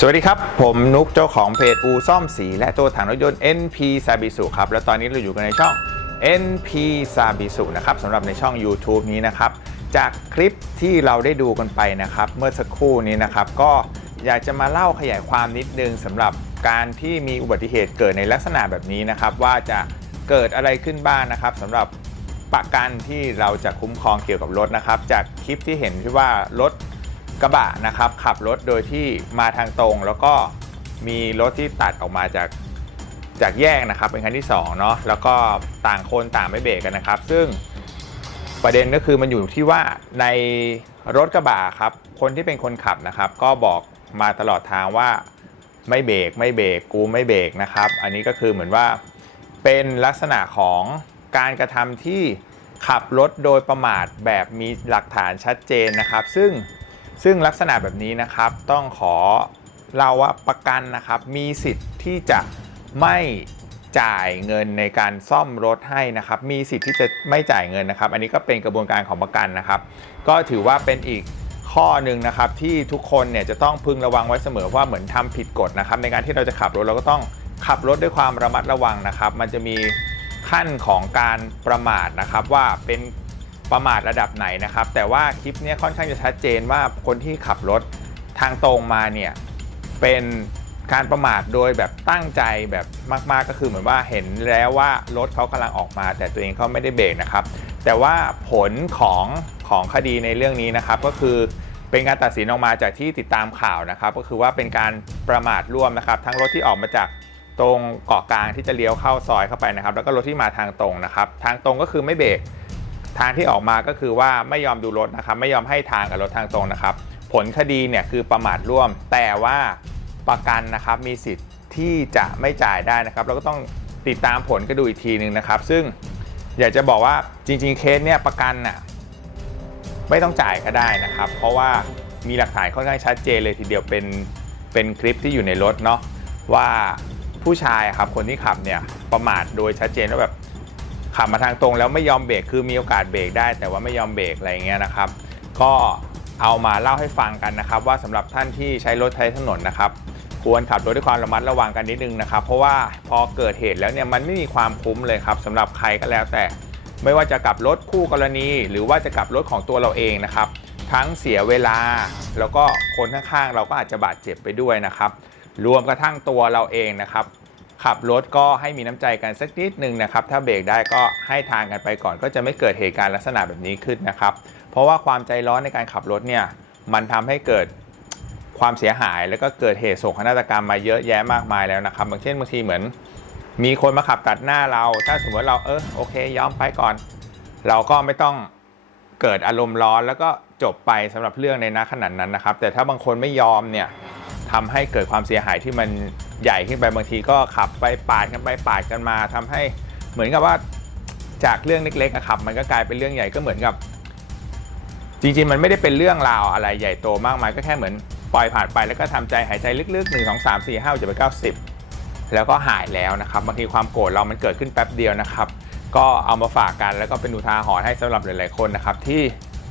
สวัสดีครับ ผมนุกเจ้าของเพจอูซ่อมสี และตัวถังรถยนต์ NP s a b i s u ครับ แล้วตอนนี้เราอยู่กันในช่อง NP s a b i s u นะครับสำหรับในช่อง YouTube นี้นะครับ จากคลิปที่เราได้ดูกันไปนะครับ เมื่อสักครู่นี้นะครับ ก็อยากจะมาเล่าขยายความนิดนึงสำหรับการที่มีอุบัติเหตุเกิดในลักษณะแบบนี้นะครับ ว่าจะเกิดอะไรขึ้นบ้างนะครับสำหรับประกันที่เราจะคุ้มครองเกี่ยวกับรถนะครับ จากคลิปที่เห็นที่ว่ารถ กระบะนะครับขับรถโดยที่มาทางตรง แล้วก็มีรถที่ตัดออกมาจากจากแยกนะครับ เป็นคันที่2เนาะแล้วก็ต่างคนต่างไม่เบรกกันนะครับ ซึ่งประเด็นก็คือมันอยู่ที่ว่าในรถกระบะครับคนที่เป็นคนขับนะครับ ก็บอกมาตลอดทางว่าไม่เบรกไม่เบรกกูไม่เบรกนะครับ อันนี้ก็คือเหมือนว่าเป็นลักษณะของการกระทำที่ขับรถโดยประมาทแบบมีหลักฐานชัดเจนนะครับ ซึ่ง ซึ่งลักษณะแบบนี้นะครับต้องขอเราว่าประกันนะครับมีสิทธิ์ที่จะไม่จ่ายเงินในการซ่อมรถให้นะครับ มีสิทธิ์ที่จะไม่จ่ายเงินนะครับ อันนี้ก็เป็นกระบวนการของประกันนะครับ ก็ถือว่าเป็นอีกข้อหนึ่งนะครับที่ทุกคนเนี่ยจะต้องพึงระวังไว้เสมอว่าเหมือนทำผิดกฎนะครับ ในการที่เราจะขับรถเราก็ต้องขับรถด้วยความระมัดระวังนะครับ มันจะมีขั้นของการประมาทนะครับว่าเป็น ประมาทระดับไหนนะครับ แต่ว่าคลิปนี้ค่อนข้างจะชัดเจนว่าคนที่ขับรถทางตรงมาเนี่ยเป็นการประมาทโดยแบบตั้งใจแบบมาก ๆ ก็คือเหมือนว่าเห็นแล้วว่ารถเขากำลังออกมา แต่ตัวเองเขาไม่ได้เบรกนะครับ แต่ว่าผลของของคดีในเรื่องนี้นะครับ ก็คือเป็นการตัดสินออกมาจากที่ติดตามข่าวนะครับ ก็คือว่าเป็นการประมาทร่วมนะครับ ทั้งรถที่ออกมาจากตรงเกาะกลางที่จะเลี้ยวเข้าซอยเข้าไปนะครับ แล้วก็รถที่มาทางตรงนะครับ ทางตรงก็คือไม่เบรก ทางที่ออกมาก็คือว่าไม่ยอมดูรถนะครับไม่ยอมให้ทางกับรถทางตรงนะครับ ผลคดีเนี่ยคือประมาทร่วม แต่ว่าประกันนะครับมีสิทธิ์ที่จะไม่จ่ายได้นะครับ เราก็ต้องติดตามผลก็ดูอีกทีหนึ่งนะครับ ซึ่งอยากจะบอกว่าจริง ๆ เคสเนี่ยประกันน่ะไม่ต้องจ่ายก็ได้นะครับ เพราะว่ามีหลักฐานค่อนข้างชัดเจนเลยทีเดียวเป็นเป็นคลิปที่อยู่ในรถเนาะว่าผู้ชายครับคนที่ขับเนี่ยประมาทโดยชัดเจนว่าแบบ ขับมาทางตรงแล้วไม่ยอมเบรกคือมีโอกาสเบรกได้ แต่ว่าไม่ยอมเบรกอะไรอย่างเงี้ยนะครับ ก็เอามาเล่าให้ฟังกันนะครับ ว่าสำหรับท่านที่ใช้รถใช้ถนนนะครับควรขับรถด้วยความระมัดระวังกันนิดนึงนะครับ เพราะว่าพอเกิดเหตุแล้วเนี่ยมันไม่มีความคุ้มเลยครับสำหรับใครก็แล้วแต่ไม่ว่าจะกลับรถคู่กรณี หรือว่าจะกลับรถของตัวเราเองนะครับ ทั้งเสียเวลา แล้วก็คนข้างๆเราก็อาจจะบาดเจ็บไปด้วยนะครับ รวมกระทั่งตัวเราเองนะครับ ขับรถก็ให้มีน้ำใจกันสักนิดหนึ่งนะครับ ถ้าเบรกได้ก็ให้ทางกันไปก่อน ก็จะไม่เกิดเหตุการณ์ลักษณะแบบนี้ขึ้นนะครับ เพราะว่าความใจร้อนในการขับรถเนี่ย มันทำให้เกิดความเสียหาย แล้วก็เกิดเหตุโศกนาฏกรรมมาเยอะแยะมากมายแล้วนะครับ บางเช่นบางทีเหมือน มีคนมาขับตัดหน้าเรา ถ้าสมมติเราเออโอเคยอมไปก่อน เราก็ไม่ต้องเกิดอารมณ์ร้อนแล้วก็จบไปสำหรับเรื่องในนัขนาดนั้นนะครับ แต่ถ้าบางคนไม่ยอมเนี่ย ทำให้เกิดความเสียหายที่มันใหญ่ขึ้นไปบางทีก็ขับไปปาดกันไปปาดกันมาทำให้เหมือนกับว่าจากเรื่องเล็กๆอะครับมันก็กลายเป็นเรื่องใหญ่ก็เหมือนกับ จริงๆ มันไม่ได้เป็นเรื่องราวอะไรใหญ่โตมากมายก็แค่เหมือนปล่อยผ่านไปแล้วก็ทำใจหายใจลึกๆ1 2 3 4 5 7 8 9 10แล้วก็หายแล้วนะครับบางทีความโกรธเรามันเกิดขึ้นแป๊บเดียวนะครับ ก็เอามาฝากกันแล้วก็เป็นอุทาหรณ์ให้สำหรับหลาย ๆคนนะครับ ที่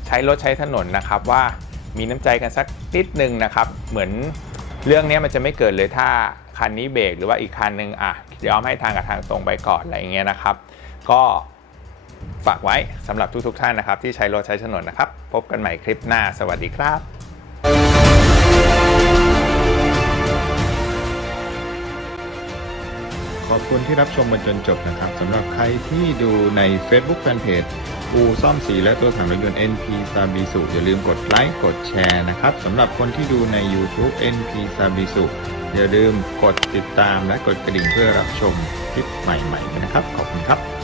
ใช้รถใช้ถนนนะครับว่ามีน้ำใจกันสักนิดหนึ่งนะครับ เหมือน เรื่องนี้มันจะไม่เกิดเลยถ้าคันนี้เบรกหรือว่าอีกคันหนึ่งอะยอมให้ทางกับทางตรงไปก่อนอะไรอย่างเงี้ยนะครับ ก็ฝากไว้สำหรับทุกๆท่านนะครับ ที่ใช้รถใช้ถนนนะครับ พบกันใหม่คลิปหน้าสวัสดีครับ ขอบคุณที่รับชมมาจนจบนะครับสำหรับใครที่ดูใน Facebook Fanpage อูซ่อมสีและตัวถังรถยนต์ NP s a b i s u อย่าลืมกดไลค์กดแชร์นะครับสำหรับคนที่ดูใน YouTube NP s a b i s u อย่าลืมกดติดตามและกดกระดิ่งเพื่อรับชมคลิปใหม่ๆนะครับ ขอบคุณครับ